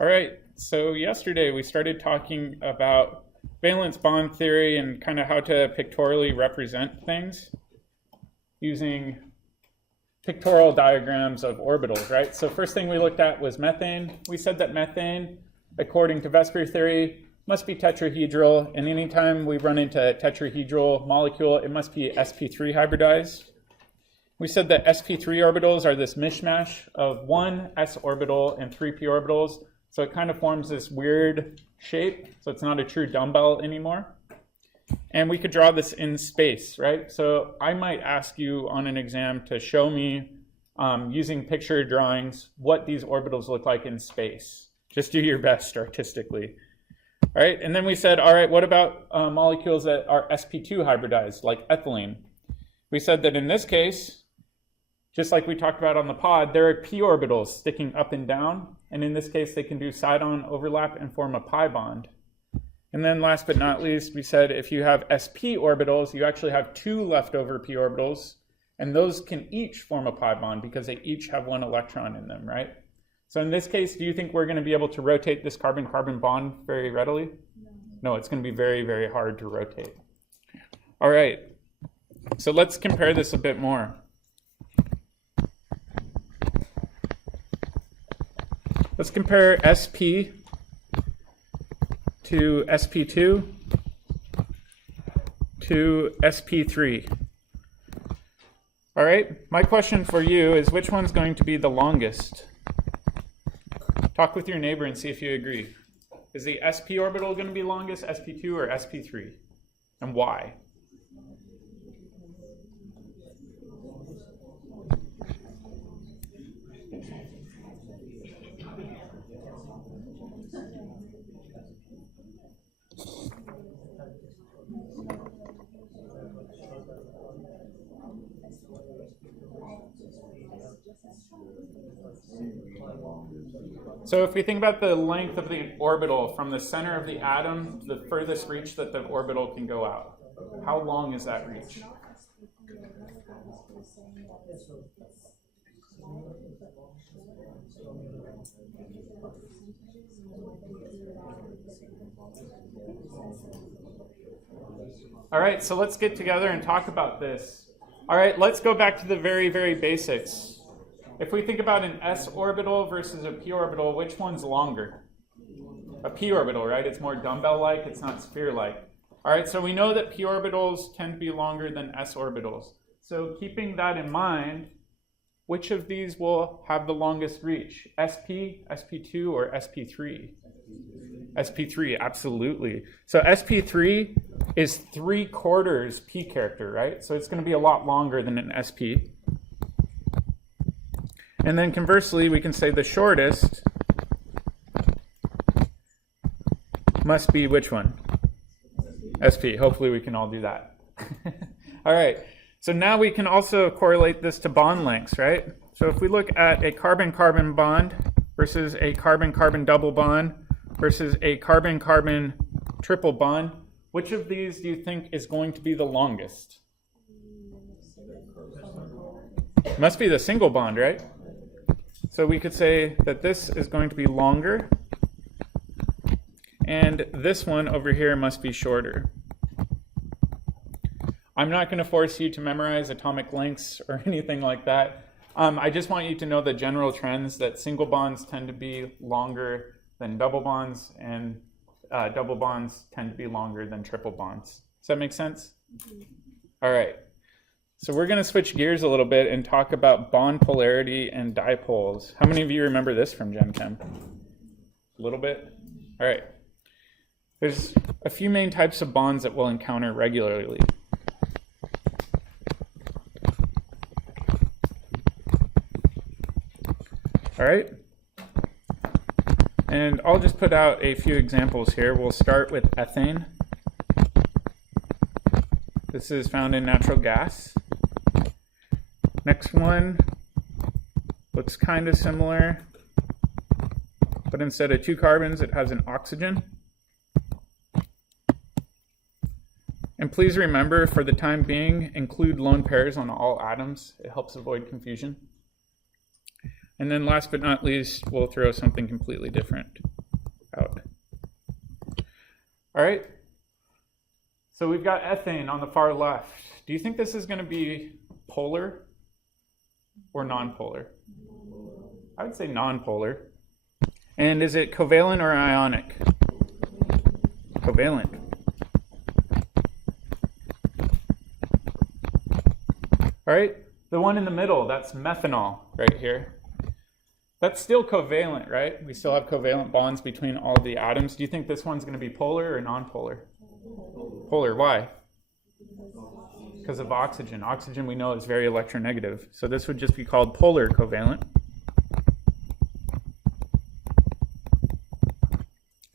All right, so yesterday we started talking about valence bond theory and kind of how to pictorially represent things using pictorial diagrams of orbitals, right? So first thing we looked at was methane. We said that methane, according to Vesper theory, must be tetrahedral, and anytime we run into a tetrahedral molecule, it must be sp3 hybridized. We said that sp3 orbitals are this mishmash of one s orbital and three p orbitals, so it kind of forms this weird shape, so it's not a true dumbbell anymore. And we could draw this in space, right? So I might ask you on an exam to show me, using picture drawings, what these orbitals look like in space. Just do your best artistically. All right, and then we said, all right, what about molecules that are sp2 hybridized, like ethylene? We said that in this case, just like we talked about on the pod, there are p orbitals sticking up and down, and in this case, they can do side-on overlap and form a pi bond. And then last but not least, we said if you have sp orbitals, you actually have two leftover p orbitals, and those can each form a pi bond because they each have one electron in them, right? So in this case, do you think we're going to be able to rotate this carbon-carbon bond very readily? No, it's going to be very, very hard to rotate. All right, so let's compare this a bit more. Let's compare sp to sp2 to sp3. All right, my question for you is which one's going to be the longest? Talk with your neighbor and see if you agree. Is the sp orbital going to be longest, sp2 or sp3? And why? So if we think about the length of the orbital from the center of the atom to the furthest reach that the orbital can go out, how long is that reach? All right, so let's get together and talk about this. All right, let's go back to the very, very basics. If we think about an s orbital versus a p orbital, which one's longer? A p orbital, right? It's more dumbbell-like, it's not sphere-like. All right, so we know that p orbitals tend to be longer than s orbitals. So keeping that in mind, which of these will have the longest reach? sp, sp2, or sp3? sp3, absolutely. So sp3 is 3/4 p character, right? So it's going to be a lot longer than an sp. And then conversely, we can say the shortest must be which one? sp. Hopefully we can all do that. All right. So now we can also correlate this to bond lengths, right? So if we look at a carbon-carbon bond versus a carbon-carbon double bond versus a carbon-carbon triple bond, which of these do you think is going to be the longest? Must be the single bond, right? So we could say that this is going to be longer, and this one over here must be shorter. I'm not going to force you to memorize atomic lengths or anything like that. I just want you to know the general trends that single bonds tend to be longer than double bonds, and double bonds tend to be longer than triple bonds. Does that make sense? Mm-hmm. All right. So we're going to switch gears a little bit and talk about bond polarity and dipoles. How many of you remember this from Gen Chem? A little bit? All right. There's a few main types of bonds that we'll encounter regularly. All right. And I'll just put out a few examples here. We'll start with ethane. This is found in natural gas. Next one looks kind of similar, but instead of two carbons, it has an oxygen. And please remember, for the time being, include lone pairs on all atoms. It helps avoid confusion. And then last but not least, we'll throw something completely different out. All right. So we've got ethane on the far left. Do you think this is going to be polar or nonpolar? I would say nonpolar. And is it covalent or ionic? Covalent. All right, the one in the middle, that's methanol right here. That's still covalent, right? We still have covalent bonds between all of the atoms. Do you think this one's going to be polar or nonpolar? Polar. Why? Because of oxygen. Oxygen we know is very electronegative. So this would just be called polar covalent.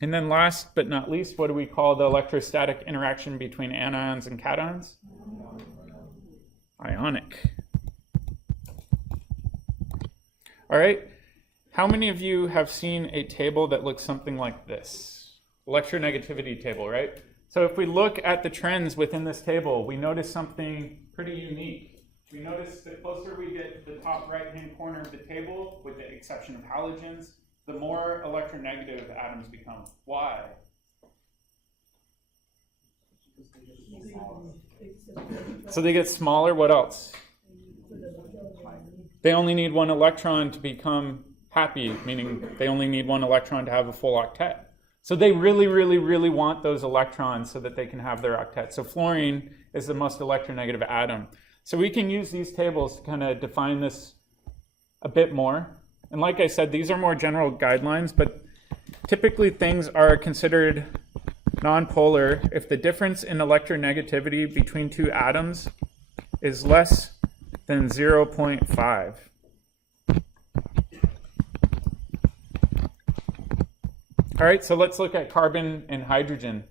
And then last but not least, what do we call the electrostatic interaction between anions and cations? Ionic. All right. How many of you have seen a table that looks something like this? Electronegativity table, right? So if we look at the trends within this table, we notice something pretty unique. We notice the closer we get to the top right-hand corner of the table, with the exception of halogens, the more electronegative atoms become. Why? So they get smaller. What else? They only need one electron to become happy, meaning they only need one electron to have a full octet. So they really, really, really want those electrons so that they can have their octet. So fluorine is the most electronegative atom. So we can use these tables to kind of define this a bit more. And like I said, these are more general guidelines, but typically things are considered nonpolar if the difference in electronegativity between two atoms is less than 0.5. All right, so let's look at carbon and hydrogen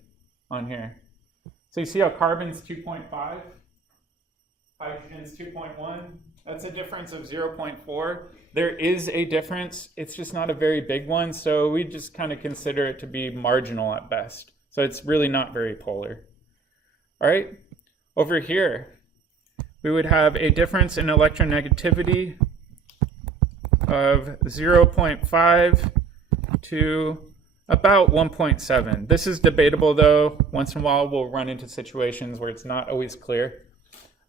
on here. So you see how carbon's 2.5, hydrogen's 2.1. That's a difference of 0.4. There is a difference. It's just not a very big one, so we just kind of consider it to be marginal at best. So it's really not very polar. All right, over here, we would have a difference in electronegativity of 0.5 to about 1.7. This is debatable, though. Once in a while, we'll run into situations where it's not always clear.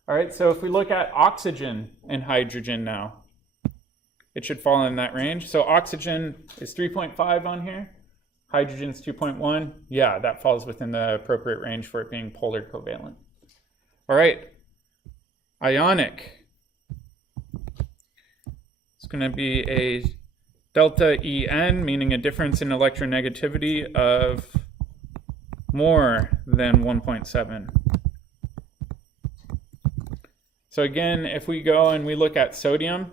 All right, so if we look at oxygen and hydrogen now, it should fall in that range. So oxygen is 3.5 on here. Hydrogen's 2.1. Yeah, that falls within the appropriate range for it being polar covalent. All right, ionic. It's going to be a delta En, meaning a difference in electronegativity of more than 1.7. So again, if we go and we look at sodium,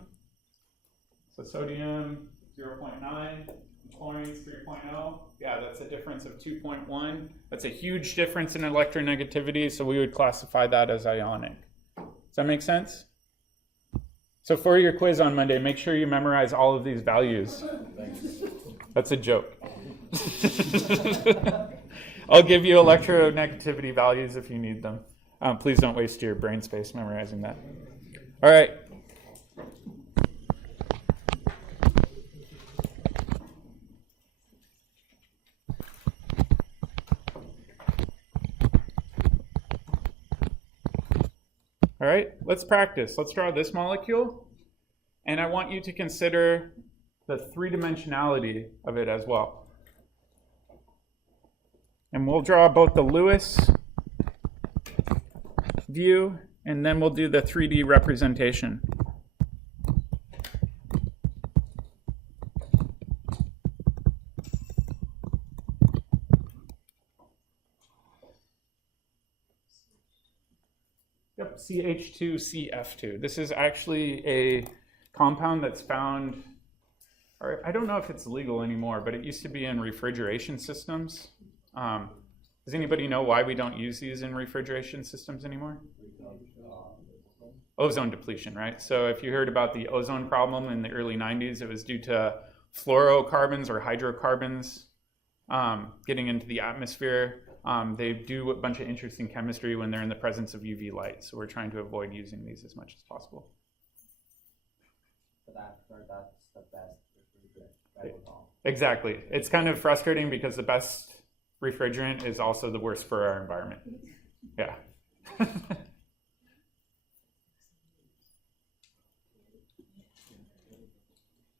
so sodium 0.9, chlorine's 3.0. Yeah, that's a difference of 2.1. That's a huge difference in electronegativity, so we would classify that as ionic. Does that make sense? So for your quiz on Monday, make sure you memorize all of these values. That's a joke. I'll give you electronegativity values if you need them. Please don't waste your brain space memorizing that. All right. All right, let's practice. Let's draw this molecule, and I want you to consider the three-dimensionality of it as well. And we'll draw both the Lewis view, and then we'll do the 3D representation. Yep, CH2CF2. This is actually a compound that's found, or I don't know if it's legal anymore, but it used to be in refrigeration systems. Does anybody know why we don't use these in refrigeration systems anymore? Ozone depletion, right? So if you heard about the ozone problem in the early 90s, it was due to fluorocarbons or hydrocarbons getting into the atmosphere. They do a bunch of interesting chemistry when they're in the presence of UV light, so we're trying to avoid using these as much as possible. For that the best refrigerant. Exactly. It's kind of frustrating because the best refrigerant is also the worst for our environment. Yeah.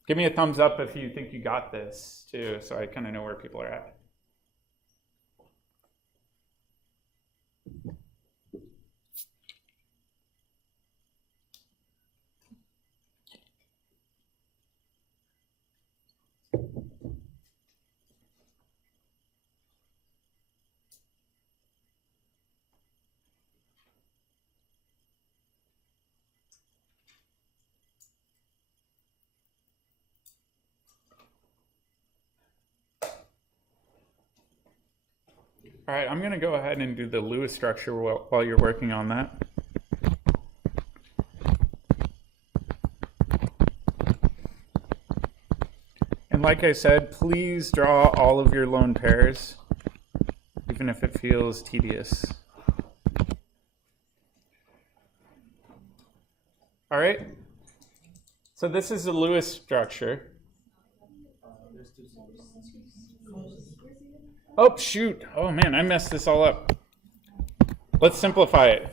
Give me a thumbs up if you think you got this too, so I kind of know where people are at. All right, I'm going to go ahead and do the Lewis structure while you're working on that. And like I said, please draw all of your lone pairs, even if it feels tedious. All right, so this is the Lewis structure. Oh, shoot. Oh, man, I messed this all up. Let's simplify it.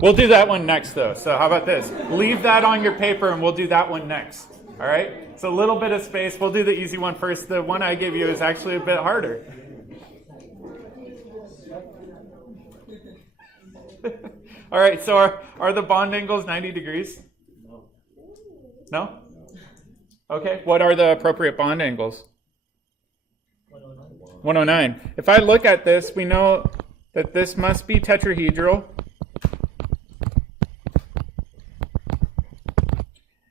We'll do that one next, though. So how about this? Leave that on your paper, and we'll do that one next. All right? It's a little bit of space. We'll do the easy one first. The one I gave you is actually a bit harder. All right, so are the bond angles 90 degrees? No? Okay, what are the appropriate bond angles? 109. If I look at this, we know that this must be tetrahedral.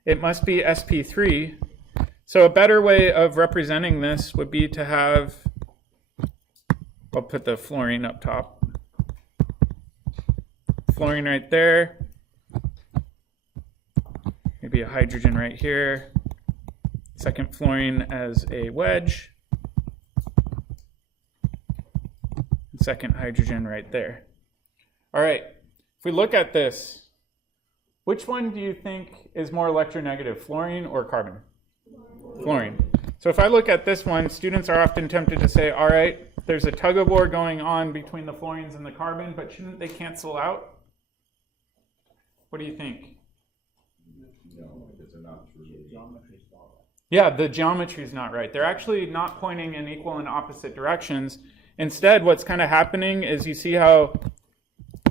It must be sp3. So a better way of representing this would be to have, I'll put the fluorine up top. Fluorine right there. Maybe a hydrogen right here. Second fluorine as a wedge. Second hydrogen right there. All right, if we look at this, which one do you think is more electronegative, fluorine or carbon? Fluorine. So if I look at this one, students are often tempted to say, all right, there's a tug of war going on between the fluorines and the carbon, but shouldn't they cancel out? What do you think? Yeah, the geometry is not right. They're actually not pointing in equal and opposite directions. Instead, what's kind of happening is you see how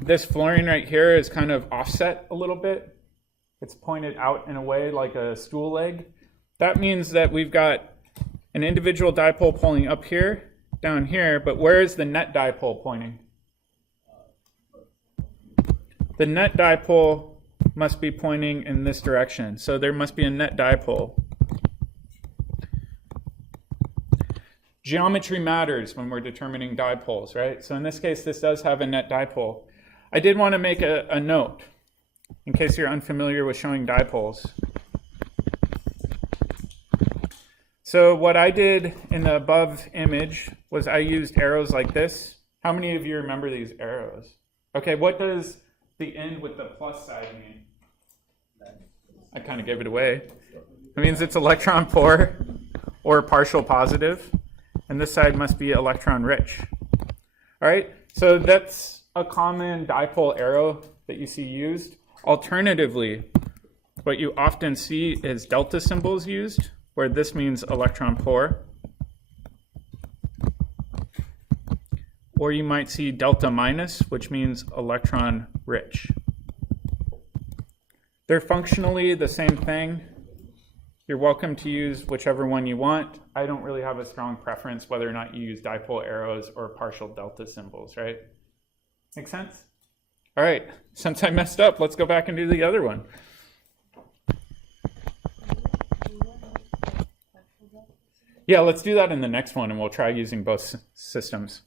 this fluorine right here is kind of offset a little bit. It's pointed out in a way like a stool leg. That means that we've got an individual dipole pulling up here, down here, but where is the net dipole pointing? The net dipole must be pointing in this direction. So there must be a net dipole. Geometry matters when we're determining dipoles, right? So in this case, this does have a net dipole. I did want to make a note in case you're unfamiliar with showing dipoles. So what I did in the above image was I used arrows like this. How many of you remember these arrows? Okay, what does the end with the plus side mean? I kind of gave it away. It means it's electron poor or partial positive. And this side must be electron rich. All right, so that's a common dipole arrow that you see used. Alternatively, what you often see is delta symbols used, where this means electron poor. Or you might see delta minus, which means electron rich. They're functionally the same thing. You're welcome to use whichever one you want. I don't really have a strong preference whether or not you use dipole arrows or partial delta symbols, right? Make sense? All right, since I messed up, let's go back and do the other one. Yeah, let's do that in the next one, and we'll try using both systems.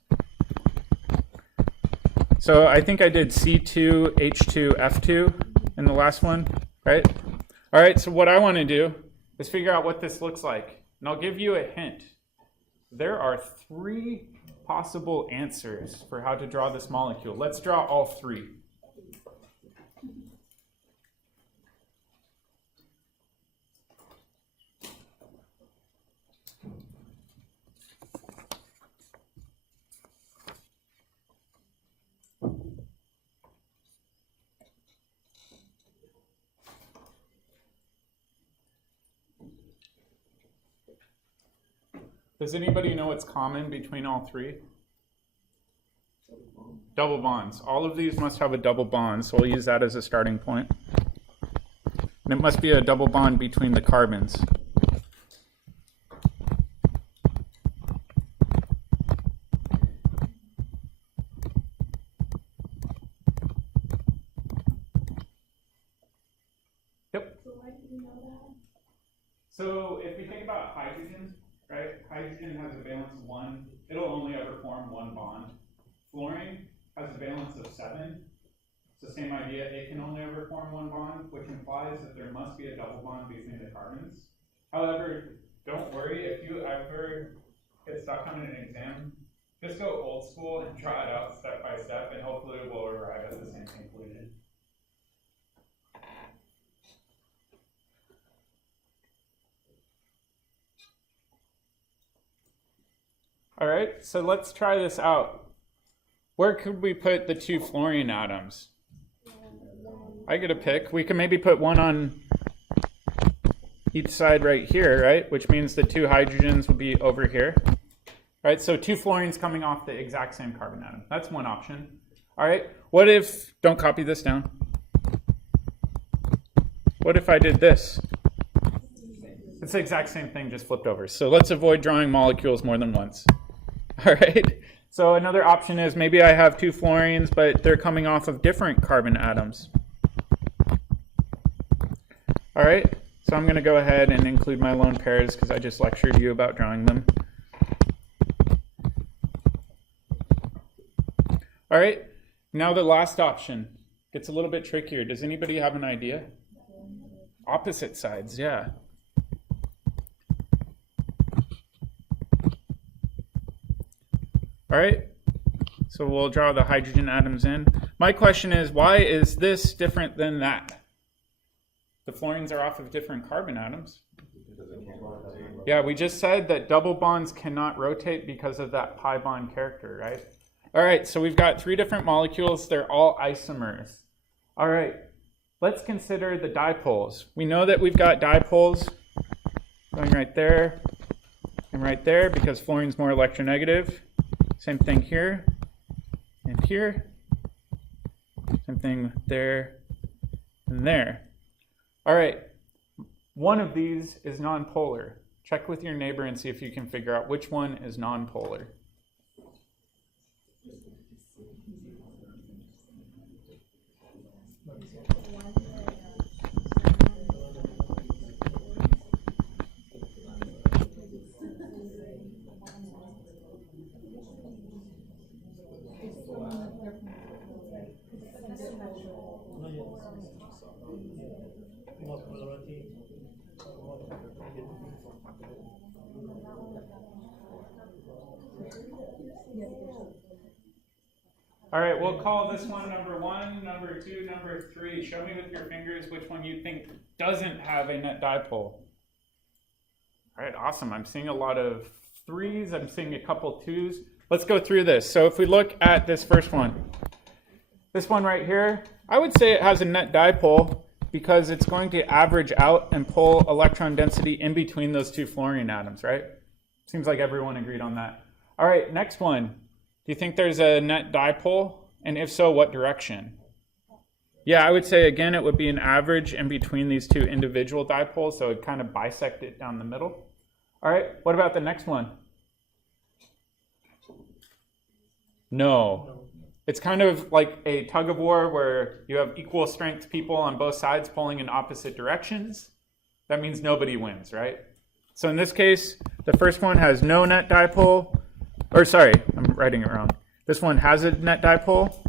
So I think I did C2, H2, F2 in the last one, right? All right, so what I want to do is figure out what this looks like. And I'll give you a hint. There are 3 possible answers for how to draw this molecule. Let's draw all 3. Does anybody know what's common between all three? Double bonds. All of these must have a double bond, so we'll use that as a starting point. And it must be a double bond between the carbons. Yep. So why do you know that? So if we think about hydrogen, right? Hydrogen has a valence of 1. It'll only ever form one bond. Fluorine has a valence of 7. It's the same idea. It can only ever form one bond, which implies that there must be a double bond between the carbons. However, don't worry if you ever get stuck on an exam. Just go old school and draw it out step by step, and hopefully we'll arrive at the same conclusion. All right, so let's try this out. Where could we put the 2 fluorine atoms? I get a pick. We can maybe put one on each side right here, right? Which means the 2 hydrogens would be over here. All right, so 2 fluorines coming off the exact same carbon atom. That's one option. All right, what if, don't copy this down. What if I did this? It's the exact same thing, just flipped over. So let's avoid drawing molecules more than once. All right, so another option is maybe I have 2 fluorines, but they're coming off of different carbon atoms. All right, so I'm going to go ahead and include my lone pairs because I just lectured you about drawing them. All right, now the last option gets a little bit trickier. Does anybody have an idea? Opposite sides, yeah. All right, so we'll draw the hydrogen atoms in. My question is, why is this different than that? The fluorines are off of different carbon atoms. Yeah, we just said that double bonds cannot rotate because of that pi bond character, right? All right, so we've got 3 different molecules. They're all isomers. All right, let's consider the dipoles. We know that we've got dipoles going right there and right there because fluorine's more electronegative. Same thing here and here. Same thing there and there. All right, one of these is nonpolar. Check with your neighbor and see if you can figure out which one is nonpolar. All right, we'll call this one number 1, number 2, number 3. Show me with your fingers which one you think doesn't have a net dipole. All right, awesome. I'm seeing a lot of 3s. I'm seeing a couple 2s. Let's go through this. So if we look at this first one, this one right here, I would say it has a net dipole because it's going to average out and pull electron density in between those 2 fluorine atoms, right? Seems like everyone agreed on that. All right, next one. Do you think there's a net dipole? And if so, what direction? Yeah, I would say, again, it would be an average in between these 2 individual dipoles, so it kind of bisect it down the middle. All right, what about the next one? No. It's kind of like a tug of war where you have equal strength people on both sides pulling in opposite directions. That means nobody wins, right? So in this case, the first one has no net dipole. Or sorry, I'm writing it wrong. This one has a net dipole.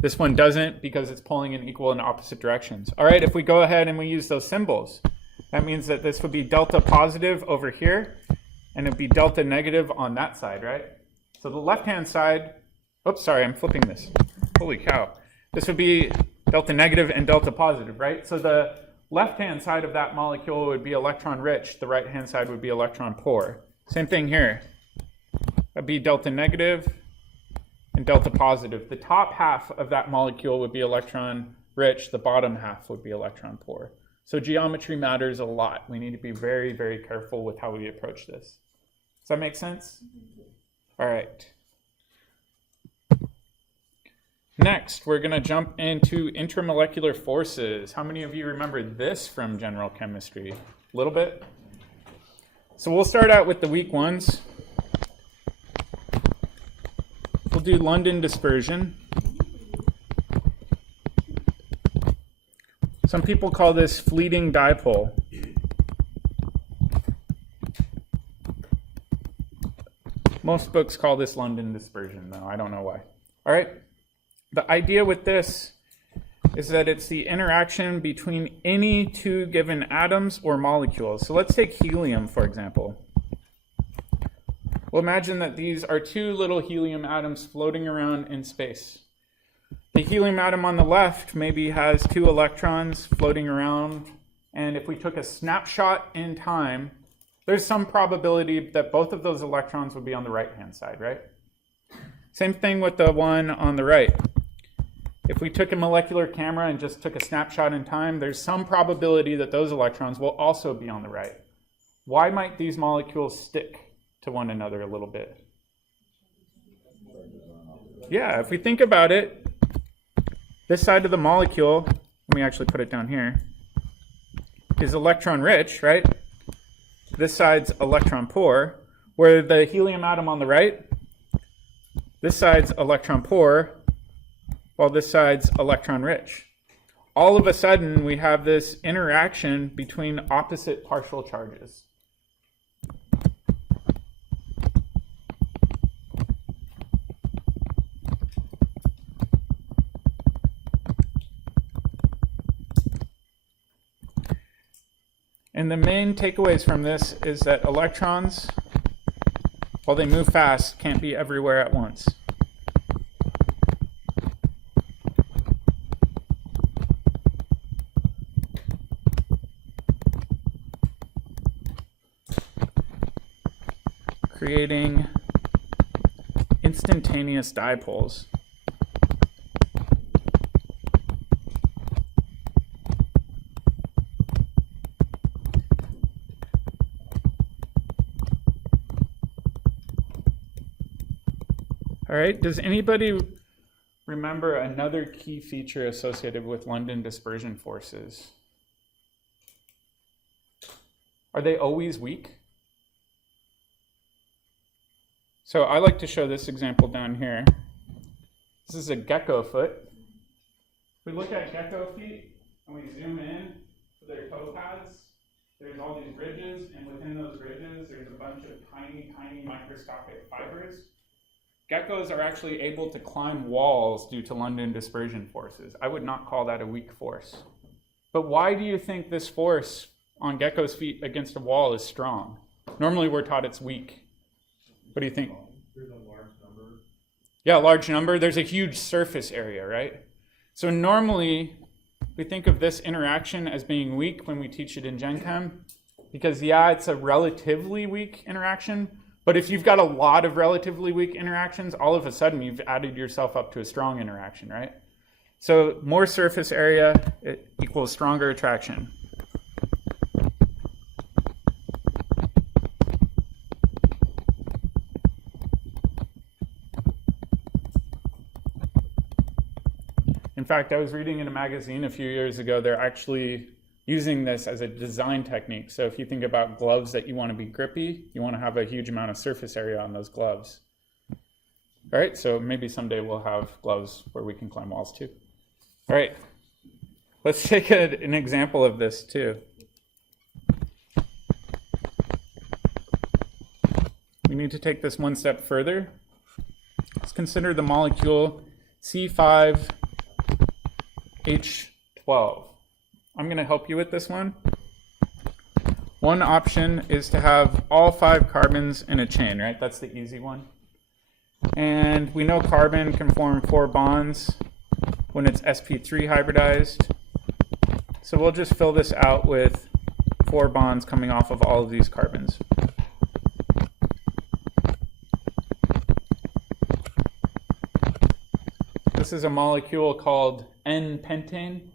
This one doesn't because it's pulling in equal and opposite directions. All right, if we go ahead and we use those symbols, that means that this would be delta positive over here, and it'd be delta negative on that side, right? So the left-hand side, oops, sorry, I'm flipping this. Holy cow. This would be delta negative and delta positive, right? So the left-hand side of that molecule would be electron-rich. The right-hand side would be electron-poor. Same thing here. That'd be delta negative and delta positive. The top half of that molecule would be electron-rich. The bottom half would be electron-poor. So geometry matters a lot. We need to be very, very careful with how we approach this. Does that make sense? All right. Next, we're going to jump into intermolecular forces. How many of you remember this from general chemistry? A little bit? So we'll start out with the weak ones. We'll do London dispersion. Some people call this fleeting dipole. Most books call this London dispersion, though. I don't know why. All right. The idea with this is that it's the interaction between any two given atoms or molecules. So let's take helium, for example. Well, imagine that these are two little helium atoms floating around in space. The helium atom on the left maybe has 2 electrons floating around, and if we took a snapshot in time, there's some probability that both of those electrons would be on the right-hand side, right? Same thing with the one on the right. If we took a molecular camera and just took a snapshot in time, there's some probability that those electrons will also be on the right. Why might these molecules stick to one another a little bit? Yeah, if we think about it, this side of the molecule, let me actually put it down here, is electron rich, right? This side's electron poor, where the helium atom on the right, this side's electron poor, while this side's electron rich. All of a sudden, we have this interaction between opposite partial charges. And the main takeaways from this is that electrons, while they move fast, can't be everywhere at once. Creating instantaneous dipoles. All right, does anybody remember another key feature associated with London dispersion forces? Are they always weak? So I like to show this example down here. This is a gecko foot. If we look at gecko feet and we zoom in to their toe pads, there's all these ridges, and within those ridges, there's a bunch of tiny, tiny microscopic fibers. Geckos are actually able to climb walls due to London dispersion forces. I would not call that a weak force. But why do you think this force on gecko's feet against a wall is strong? Normally we're taught it's weak. What do you think? There's a large number. Yeah, large number. There's a huge surface area, right? So normally we think of this interaction as being weak when we teach it in Gen Chem, because yeah, it's a relatively weak interaction. But if you've got a lot of relatively weak interactions, all of a sudden you've added yourself up to a strong interaction, right? So more surface area equals stronger attraction. In fact, I was reading in a magazine a few years ago, they're actually using this as a design technique. So if you think about gloves that you want to be grippy, you want to have a huge amount of surface area on those gloves. All right, so maybe someday we'll have gloves where we can climb walls too. All right, let's take an example of this too. We need to take this one step further. Let's consider the molecule C5H12. I'm going to help you with this one. One option is to have all 5 carbons in a chain, right? That's the easy one. And we know carbon can form 4 bonds when it's sp3 hybridized. So we'll just fill this out with 4 bonds coming off of all of these carbons. This is a molecule called N-pentane.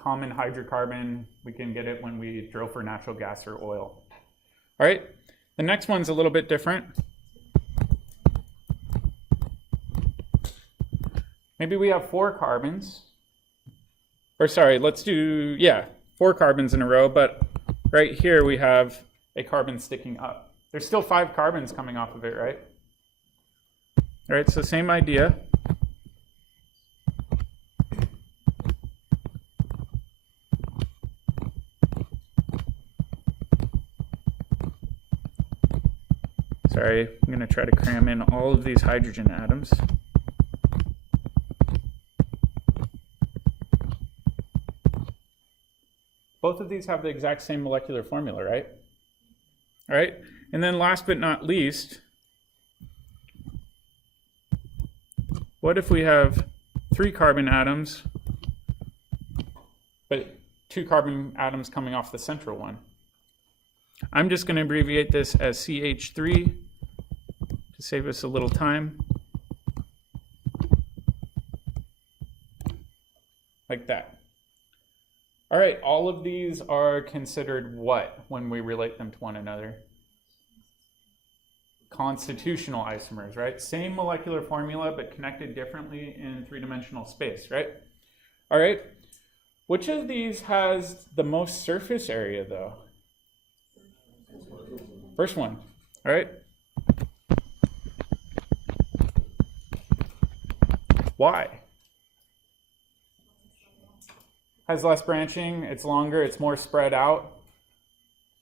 common hydrocarbon. We can get it when we drill for natural gas or oil. All right, the next one's a little bit different. Maybe we have 4 carbons. Or sorry, let's do, 4 carbons in a row, but right here we have a carbon sticking up. There's still 5 carbons coming off of it, right? All right, so same idea. Sorry, I'm going to try to cram in all of these hydrogen atoms. Both of these have the exact same molecular formula, right? All right, and then last but not least, what if we have 3 carbon atoms, but 2 carbon atoms coming off the central one? I'm just going to abbreviate this as CH3 to save us a little time. Like that. All right, all of these are considered what when we relate them to one another? Constitutional isomers, right? Same molecular formula, but connected differently in 3-dimensional space, right? All right, which of these has the most surface area, though? First one, all right? Why? Has less branching, it's longer, it's more spread out.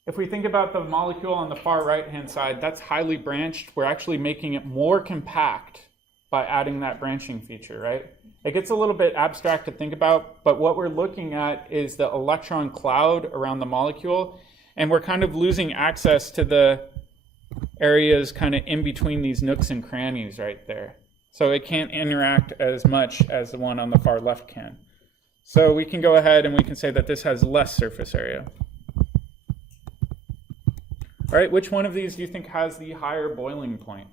If we think about the molecule on the far right-hand side, that's highly branched. We're actually making it more compact by adding that branching feature, right? It gets a little bit abstract to think about, but what we're looking at is the electron cloud around the molecule, and we're kind of losing access to the areas kind of in between these nooks and crannies right there. So it can't interact as much as the one on the far left can. So we can go ahead and we can say that this has less surface area. All right, which one of these do you think has the higher boiling point?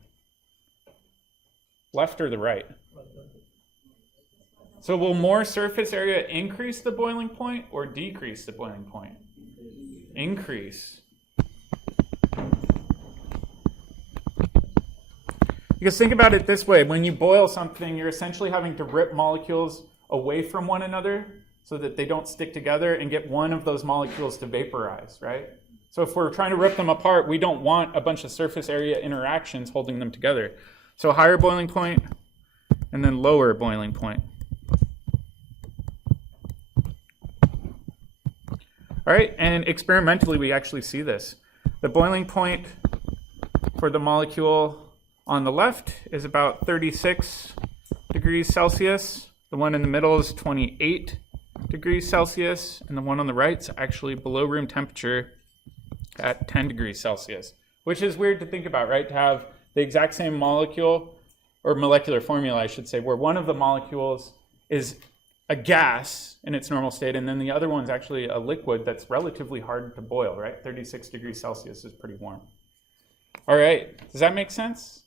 Left or the right? So will more surface area increase the boiling point or decrease the boiling point? Increase. Because think about it this way, when you boil something, you're essentially having to rip molecules away from one another so that they don't stick together and get one of those molecules to vaporize, right? So if we're trying to rip them apart, we don't want a bunch of surface area interactions holding them together. So higher boiling point and then lower boiling point. All right, and experimentally we actually see this. The boiling point for the molecule on the left is about 36 degrees Celsius. The one in the middle is 28 degrees Celsius, and the one on the right is actually below room temperature at 10 degrees Celsius, which is weird to think about, right? To have the exact same molecule, or molecular formula, I should say, where one of the molecules is a gas in its normal state, and then the other one's actually a liquid that's relatively hard to boil, right? 36 degrees Celsius is pretty warm. All right, does that make sense?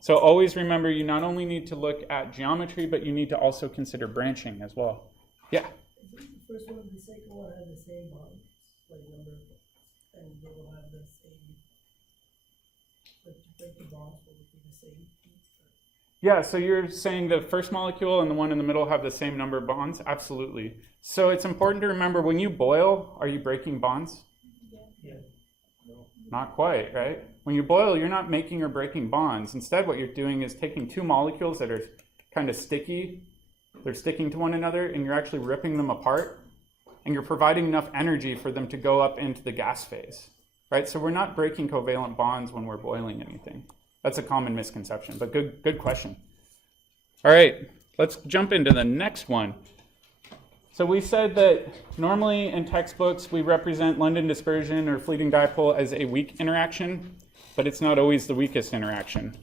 So always remember, you not only need to look at geometry, but you need to also consider branching as well. Yeah? The first one and the second one have the same bonds, like number of bonds, and they will have the same, like to break the bonds, will it be the same? Yeah, so you're saying the first molecule and the one in the middle have the same number of bonds? Absolutely. So it's important to remember, when you boil, are you breaking bonds? Yeah. Not quite, right? When you boil, you're not making or breaking bonds. Instead, what you're doing is taking 2 molecules that are kind of sticky, they're sticking to one another, and you're actually ripping them apart, and you're providing enough energy for them to go up into the gas phase, right? So we're not breaking covalent bonds when we're boiling anything. That's a common misconception, but good question. All right, let's jump into the next one. So we said that normally in textbooks we represent London dispersion or fleeting dipole as a weak interaction, but it's not always the weakest interaction.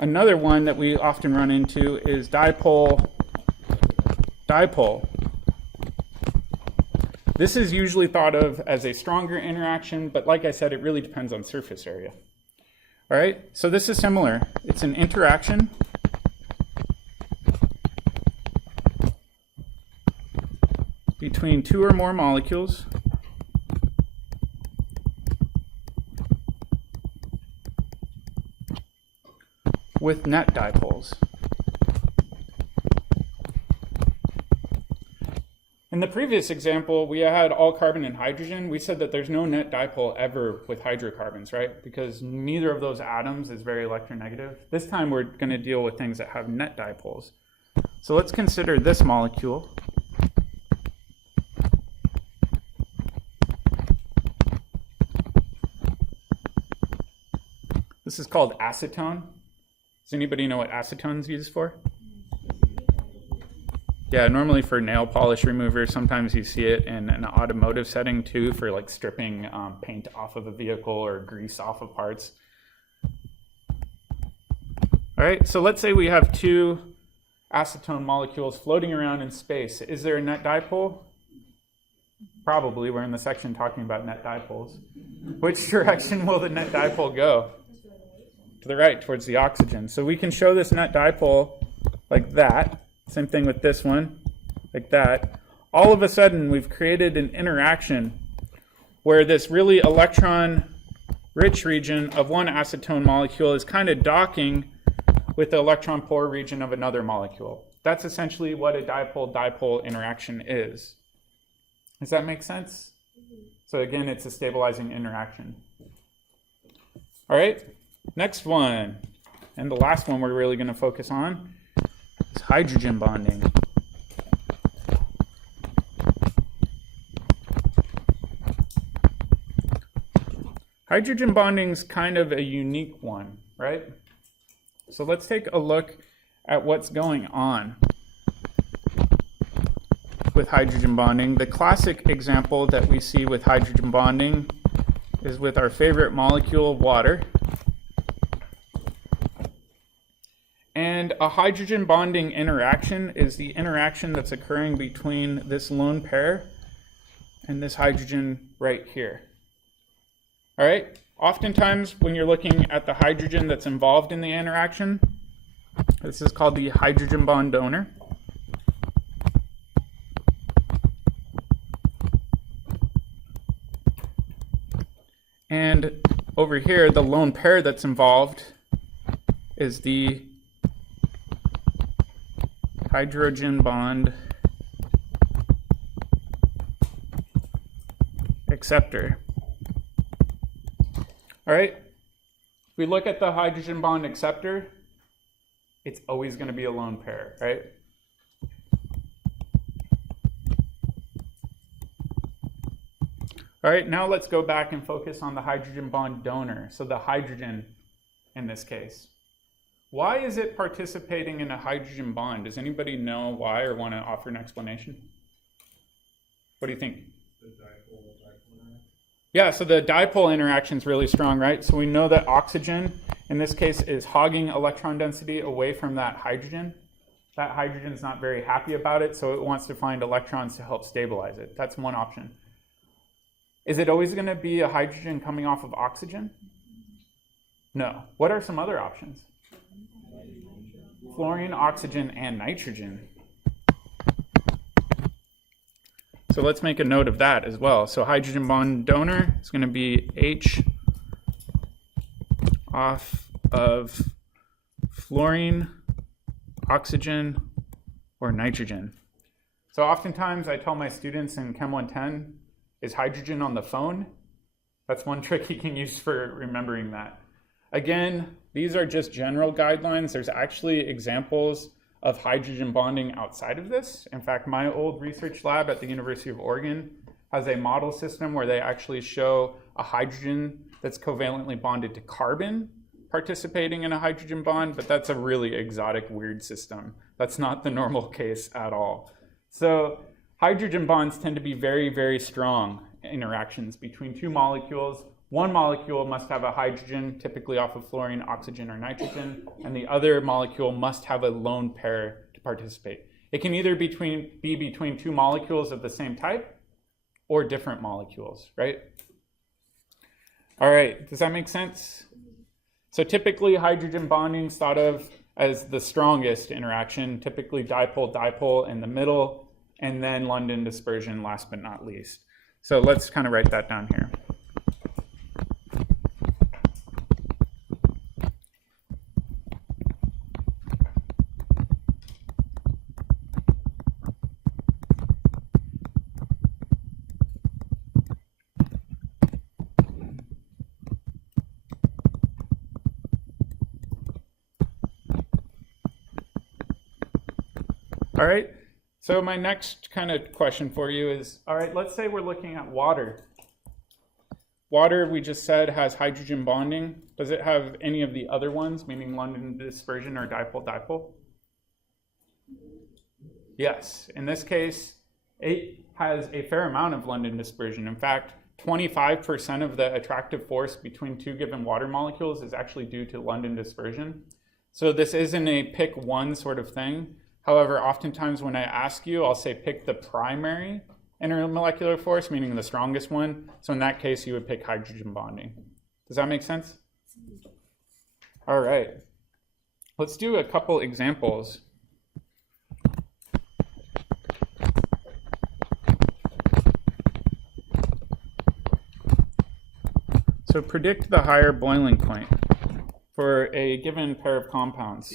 Another one that we often run into is dipole dipole. This is usually thought of as a stronger interaction, but like I said, it really depends on surface area. All right, so this is similar. It's an interaction between two or more molecules with net dipoles. In the previous example, we had all carbon and hydrogen. We said that there's no net dipole ever with hydrocarbons, right? Because neither of those atoms is very electronegative. This time we're going to deal with things that have net dipoles. So let's consider this molecule. This is called acetone. Does anybody know what acetone is used for? Yeah, normally for nail polish remover. Sometimes you see it in an automotive setting too, for like stripping paint off of a vehicle or grease off of parts. All right, so let's say we have two acetone molecules floating around in space. Is there a net dipole? Probably. We're in the section talking about net dipoles. Which direction will the net dipole go? To the right, towards the oxygen. So we can show this net dipole like that. Same thing with this one, like that. All of a sudden, we've created an interaction where this really electron-rich region of one acetone molecule is kind of docking with the electron-poor region of another molecule. That's essentially what a dipole-dipole interaction is. Does that make sense? So again, it's a stabilizing interaction. All right, next one, and the last one we're really going to focus on is hydrogen bonding. Hydrogen bonding is kind of a unique one, right? So let's take a look at what's going on with hydrogen bonding. The classic example that we see with hydrogen bonding is with our favorite molecule, water. And a hydrogen bonding interaction is the interaction that's occurring between this lone pair and this hydrogen right here. All right? Oftentimes, when you're looking at the hydrogen that's involved in the interaction, this is called the hydrogen bond donor. And over here, the lone pair that's involved is the hydrogen bond acceptor. All right, if we look at the hydrogen bond acceptor, it's always going to be a lone pair, right? All right, now let's go back and focus on the hydrogen bond donor, so the hydrogen in this case. Why is it participating in a hydrogen bond? Does anybody know why or want to offer an explanation? What do you think? The dipole interaction. Yeah, so the dipole interaction is really strong, right? So we know that oxygen, in this case, is hogging electron density away from that hydrogen. That hydrogen is not very happy about it, so it wants to find electrons to help stabilize it. That's one option. Is it always going to be a hydrogen coming off of oxygen? No. What are some other options? Fluorine, oxygen, and nitrogen. So let's make a note of that as well. So hydrogen bond donor is going to be H off of fluorine, oxygen, or nitrogen. So oftentimes I tell my students in Chem 110, is hydrogen on the phone? That's one trick you can use for remembering that. Again, these are just general guidelines. There's actually examples of hydrogen bonding outside of this. In fact, my old research lab at the University of Oregon has a model system where they actually show a hydrogen that's covalently bonded to carbon participating in a hydrogen bond, but that's a really exotic, weird system. That's not the normal case at all. So hydrogen bonds tend to be very, very strong interactions between two molecules. One molecule must have a hydrogen, typically off of fluorine, oxygen, or nitrogen, and the other molecule must have a lone pair to participate. It can either be between two molecules of the same type or different molecules, right? All right, does that make sense? So typically hydrogen bonding is thought of as the strongest interaction, typically dipole-dipole in the middle, and then London dispersion last but not least. So let's kind of write that down here. All right, so my next kind of question for you is, all right, let's say we're looking at water. Water, we just said, has hydrogen bonding. Does it have any of the other ones, meaning London dispersion or dipole dipole? Yes, in this case, it has a fair amount of London dispersion. In fact, 25% of the attractive force between two given water molecules is actually due to London dispersion. So this isn't a pick one sort of thing. However, oftentimes when I ask you, I'll say pick the primary intermolecular force, meaning the strongest one. So in that case, you would pick hydrogen bonding. Does that make sense? All right. Let's do a couple examples. So predict the higher boiling point for a given pair of compounds.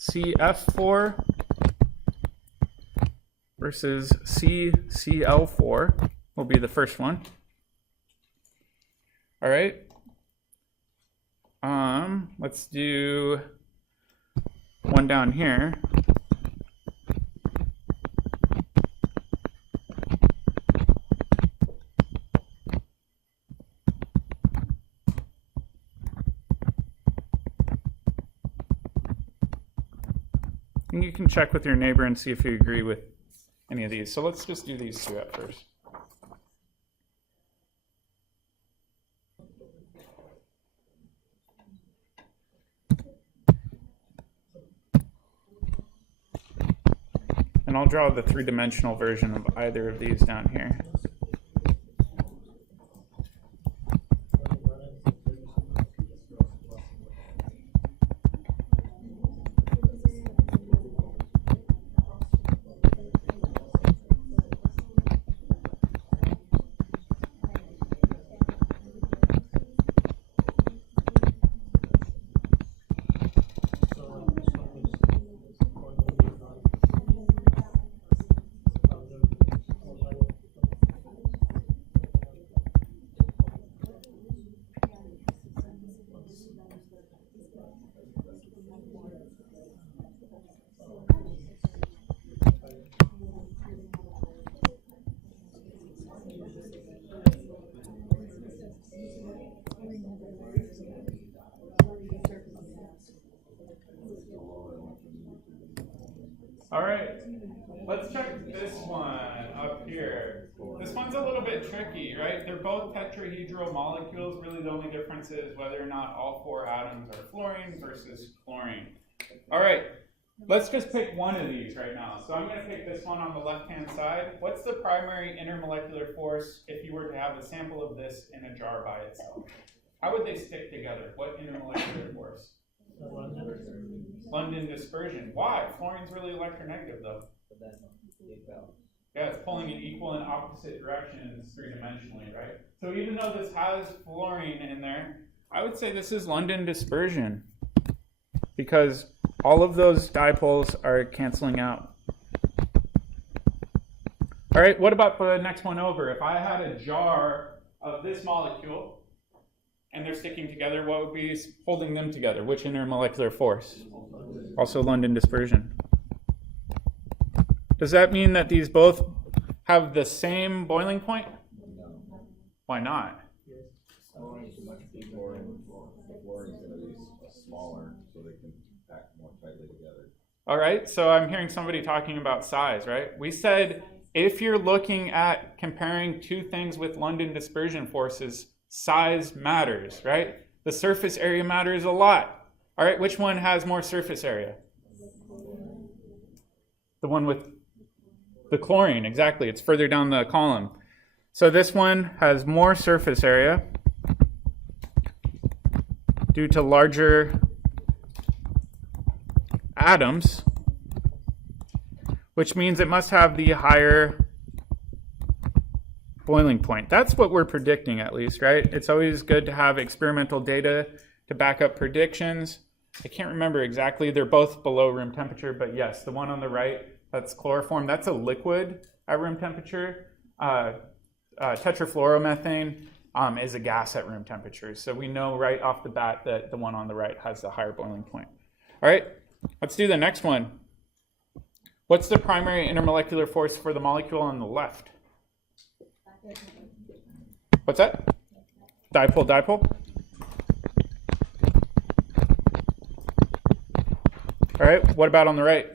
CF4 versus CCl4 will be the first one. All right. Let's do one down here. And you can check with your neighbor and see if you agree with any of these. So let's just do these two at first. And I'll draw the three-dimensional version of either of these down here. All right, let's check this one up here. This one's a little bit tricky, right? They're both tetrahedral molecules. Really the only difference is whether or not all four atoms are fluorine versus chlorine. All right, let's just pick one of these right now. So I'm going to pick this one on the left-hand side. What's the primary intermolecular force if you were to have a sample of this in a jar by itself? How would they stick together? What intermolecular force? London dispersion. Why? Fluorine's really electronegative, though. Yeah, it's pulling in equal and opposite directions three-dimensionally, right? So even though this has fluorine in there, I would say this is London dispersion because all of those dipoles are canceling out. All right, what about the next one over? If I had a jar of this molecule and they're sticking together, what would be holding them together? Which intermolecular force? Also London dispersion. Does that mean that these both have the same boiling point? Why not? Fluorine is much bigger and fluorine is going to be smaller, so they can pack more tightly together. All right, so I'm hearing somebody talking about size, right? We said if you're looking at comparing two things with London dispersion forces, size matters, right? The surface area matters a lot. All right, which one has more surface area? The one with the chlorine, exactly. It's further down the column. So this one has more surface area due to larger atoms, which means it must have the higher boiling point. That's what we're predicting, at least, right? It's always good to have experimental data to back up predictions. I can't remember exactly. They're both below room temperature, but yes, the one on the right, that's chloroform. That's a liquid at room temperature. Tetrafluoromethane is a gas at room temperature. So we know right off the bat that the one on the right has the higher boiling point. All right, let's do the next one. What's the primary intermolecular force for the molecule on the left? What's that? Dipole dipole? All right, what about on the right?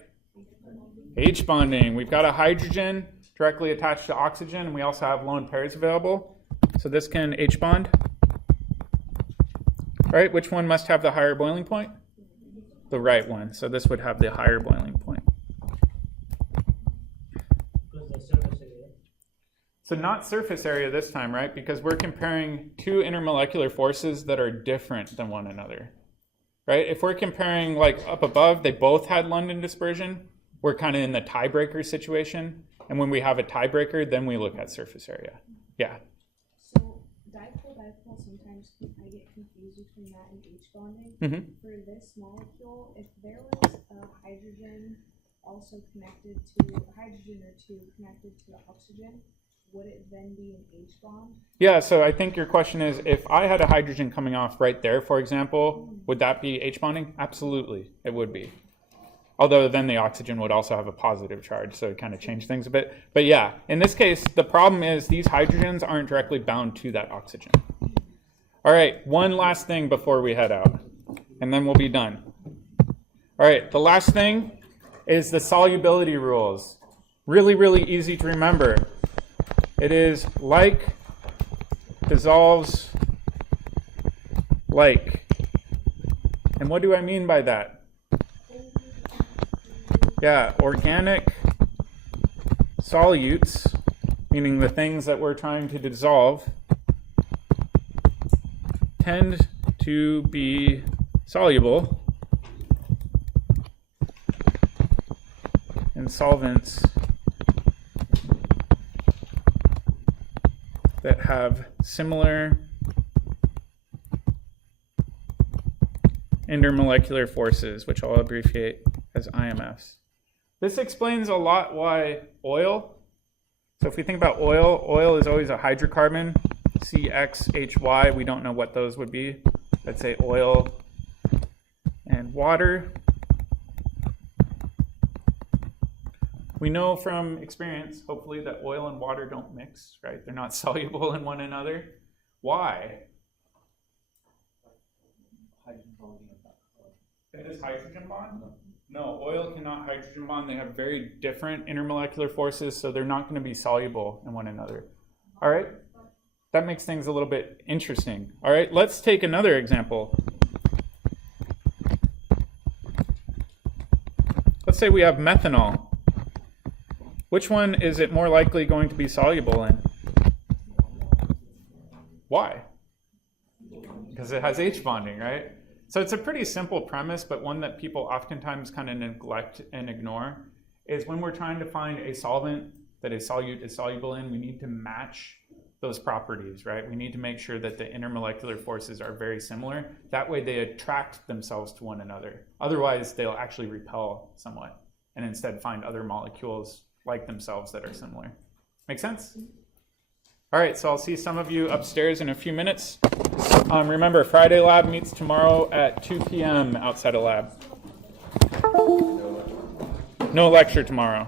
H bonding. We've got a hydrogen directly attached to oxygen, and we also have lone pairs available. So this can H bond. All right, which one must have the higher boiling point? The right one. So this would have the higher boiling point. So not surface area this time, right? Because we're comparing two intermolecular forces that are different than one another, right? If we're comparing like up above, they both had London dispersion. We're kind of in the tiebreaker situation. And when we have a tiebreaker, then we look at surface area. Yeah. So dipole dipole, sometimes I get confused between that and H bonding. Mm-hmm. For this molecule, if there was a hydrogen also connected to hydrogen or two connected to oxygen, would it then be an H bond? Yeah, so I think your question is, if I had a hydrogen coming off right there, for example, would that be H bonding? Absolutely, it would be. Although then the oxygen would also have a positive charge, so it kind of changed things a bit. But yeah, in this case, the problem is these hydrogens aren't directly bound to that oxygen. All right, one last thing before we head out, and then we'll be done. All right, the last thing is the solubility rules. Really, really easy to remember. It is like dissolves like. And what do I mean by that? Yeah, organic solutes, meaning the things that we're trying to dissolve, tend to be soluble in solvents that have similar intermolecular forces, which I'll abbreviate as IMFs. This explains a lot why oil, so if we think about oil is always a hydrocarbon, CXHY, we don't know what those would be. Let's say oil and water. We know from experience, hopefully, that oil and water don't mix, right? They're not soluble in one another. Why? It is hydrogen bond? No, oil cannot hydrogen bond. They have very different intermolecular forces, so they're not going to be soluble in one another. All right? That makes things a little bit interesting. All right, let's take another example. Let's say we have methanol. Which one is it more likely going to be soluble in? Why? Because it has H bonding, right? So it's a pretty simple premise, but one that people oftentimes kind of neglect and ignore, is when we're trying to find a solvent that a solute is soluble in, we need to match those properties, right? We need to make sure that the intermolecular forces are very similar. That way they attract themselves to one another. Otherwise, they'll actually repel somewhat and instead find other molecules like themselves that are similar. Make sense? All right, so I'll see some of you upstairs in a few minutes. Remember, Friday lab meets tomorrow at 2 p.m. outside of lab. No lecture tomorrow.